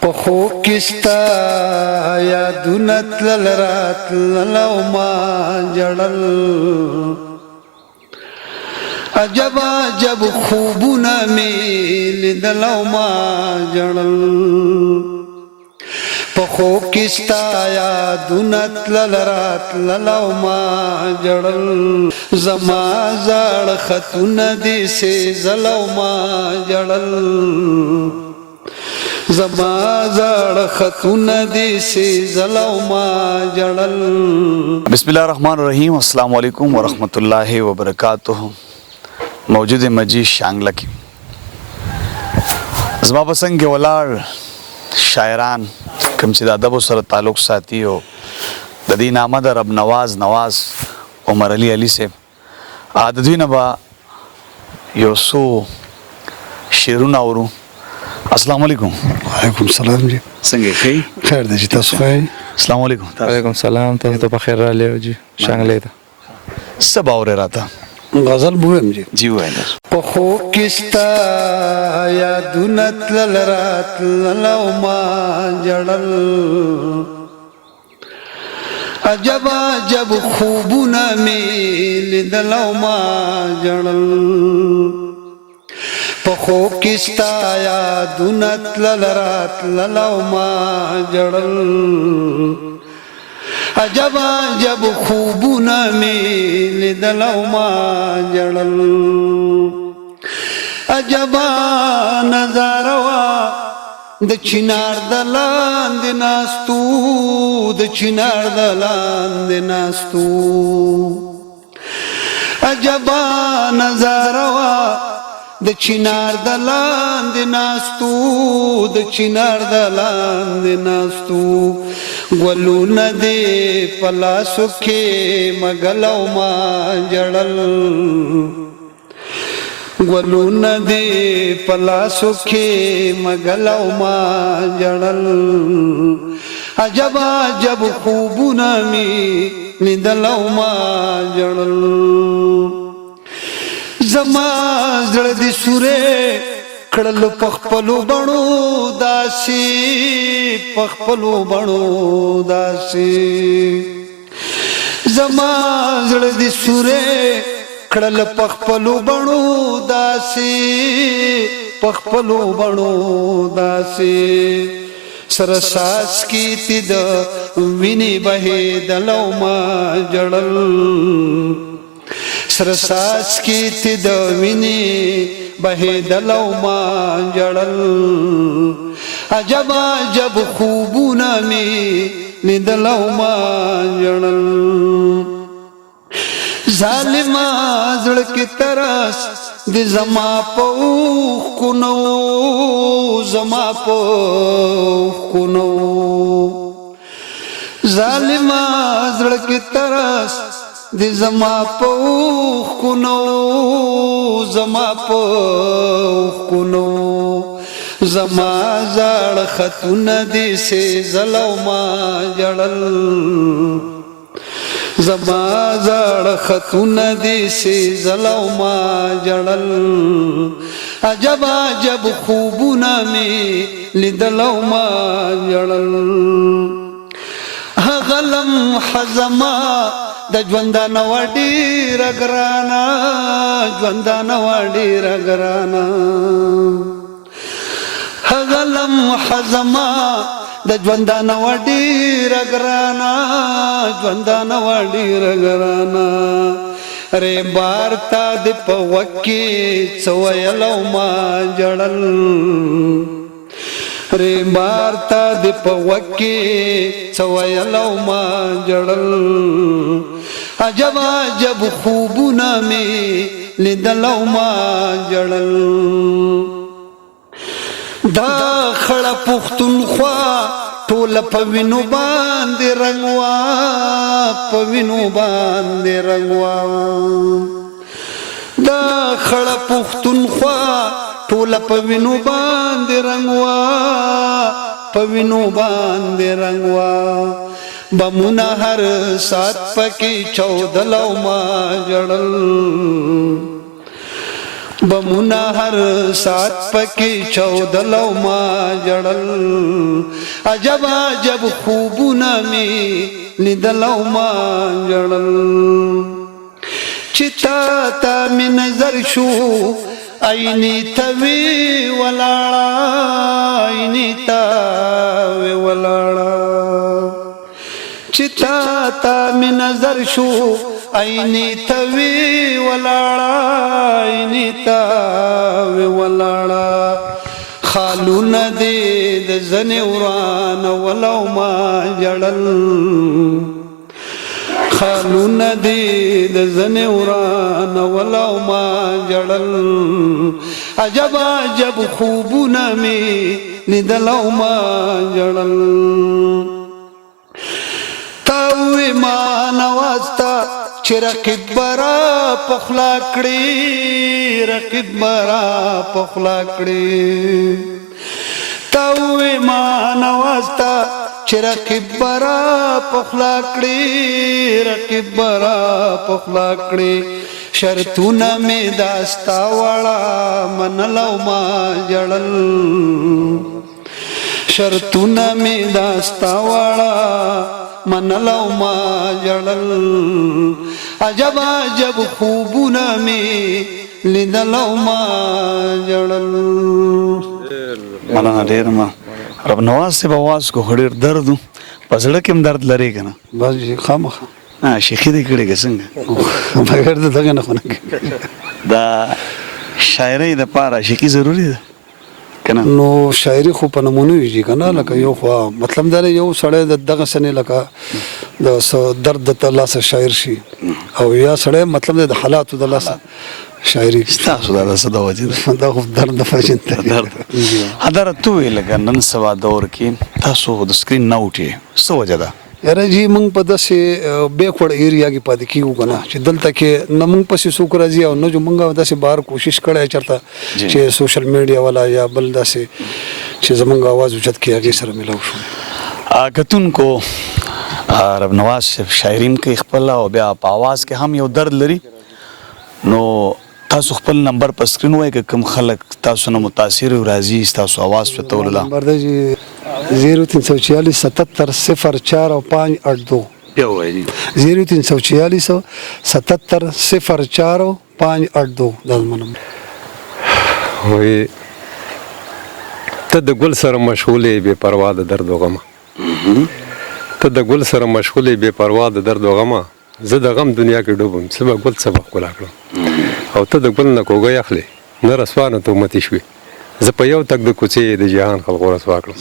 پخو کستا یادونه تلل راتلل او ما جړل عجب عجب خوبونه مې لیدل او ما جړل پخو کستا یادونه تلل راتلل او ما جړل زما زړه خطونه دې سېزل او ما جړل زما زړه خطونه دې سېزل او ما جړل. بسم الله الرحمن الرحیم. السلام علیکم ورحمۃ اللہ وبرکاتہ. موجود مجی شانګله کې زما پسند کې ولاړ شاعران کوم چې د ادب سره تعلق ساتي او د دې نامه د رب نواز عمر علي صاحب د دوی نه به یو څو شعرونه اورو. السلام علیکم. وعلیکم السلام جی. څنګه ښه خیر دی جی تاسو ښه؟ السلام علیکم. وعلیکم السلام. تاسو ته په خیر راغلی جی شانګلې ته څه باور راته غزل بویم جی. جی وایي پخو کستا یادونه تلل راتلل او ما جړل عجب عجب خوبونه مې لیدل او ما جړل پخو کستا یادونه تلل راتلل او ما جړل عجب عجب خوبونه مې لیدل او ما جړل عجبا نظاره وا د چنار د لاندې ناستو د چنار د لاندې ناستو عجبا نظاره وا د چنار د لاندې ناستو د چنار د لاندې ناستو ګلونه دې په لاسو کې مګل او ما جړل ګلونه دې په لاسو کې مګل او ما جړل عجب عجب خوبونه مې لیدل او ما جړل زما زړه دې سورې کړل په خپلو بڼو داسې په خپلو بڼو داسې زما زړه دې سورې کړل په خپلو بڼو داسې په خپلو بڼو داسې سره ساس کې تی د وینې بهېدل او ما جړل سره ساس کې تی د وینې بهېدل او ما جړل عجب عجب خوبونه مې لیدل او ما جړل ظالما زړه کې ترس د زما په اوښکو نو زما په اوښکو نو ظالما زړه کې ترس د زما په اوښکو نو زما په اوښکو نو زما زړه خطونه دې سېزل او ما جړل زما زړه خطونه دې سېزل او ما جړل عجب عجب خوبونه مې لیدل او ما جړل هغه لمحه زما د ژوندانه وه ډېره ګرانه ژوندانه وه ډېره ګرانه هغه لمحه زما د ژوندانه وه ډېره ګرانه ژوندانه وه ډېره ګرانه ریبار تا دې په غوږ کې څه ویل او ما جړل ریبار تا دې په غوږ کې څه ویل او ما جړل عجب عجب خوبونه مې لیدل او ما جړل دا خړه پښتونخوا ټوله په وینو باندې رنګ وا په وینو باندې رنګ وا دا خړه پښتونخوا ټوله په وینو باندې رنګ وا په وینو باندې رنګ وا بمونه هر سات پکې چودل او ما جړل بمونه هر ساعت پکې چودل او ما جړل عجب عجب خوبونه مې لیدل او ما جړل چې تا مې نظر شو عیني ته وی ولاړه عیني ته وی ولاړه چې تا مې نظر شو عیني ته وی ولاړه عیني ته وی ولاړه خالونه دې د زنې وران ولو ما جړل خالونه دې د زنې وران ولو ما جړل عجب عجب خوبونه مې لیدل او ما جړل تا وې ما نواز ته چې رقیب برا پخلا کړي رقیب برا پخلا کړي تا وې ما نواز ته چې رقیب برا پخلا کړي رقیب برا پخلا کړي شرطونه مې داستا واړه منلو ما جړل شرطونه مې داستا واړه منلو ما جړل عجب عجب خوبونه مې لیدل او ما جړل مولانا ډېر ما رب نواز صاحب आवाज کو ډېر درد په زړه کې هم درد لري که نه بس خامخا شیخي دې کړې که څنګه بغیر د دغه نه خو نه دا شاعرۍ دپاره شیخي ضروري ده که نه نو شاعري خو په نمونه ویږي که نه لکه یو خوا مطلب دا یو سړی د دغه سنې لکه د درد د لاسه شاعر شي او یا سړی مطلب د حالاتو د لاسه شاعري ستاسو دا څه د وجې ده دا خو درد د فجن درد حضرت ته ویې لکه نن سبا دور کې تاسو د سکرین نه وټې څه وجه ده یاره جی موږ په داسې بیکورډ ایریا کې پاتې کېږو که نه چې دلته کې نه موږ پسې څوک راځي او نه جو موږ داسې بهر کوشش کړی چېرته چې سوشل میډیا والا یا بل داسې چې زموږ اواز اوچت کړي هغې سره میلاو شو کتونکو رب نواز صاحب شاعري هم کوي خپله او بیا په آواز کې هم یو درد لري نو تاسو خپل نمبر په سکرین وایي که کوم خلک تاسو نه متاثر او راځي ستاسو آواز په تولله نمبر دی جی 0346 77 04 او 582 بیا ووایي 0346 77 04 او 582 دا زما نمبر وایي ته د ګل سره مشغول یې بې پروا د درد و غمه ته د ګل سره مشغول یې بې پروا د درد و غمه زه د غم دنیا کې ډوبم څه به ګل څه به ښکلا کړم او ته د ګل نه کوږی اخلې نه رسوا نه تومتې شوې زه په یو تک د کوڅې د جهان خلقو رسوا کړم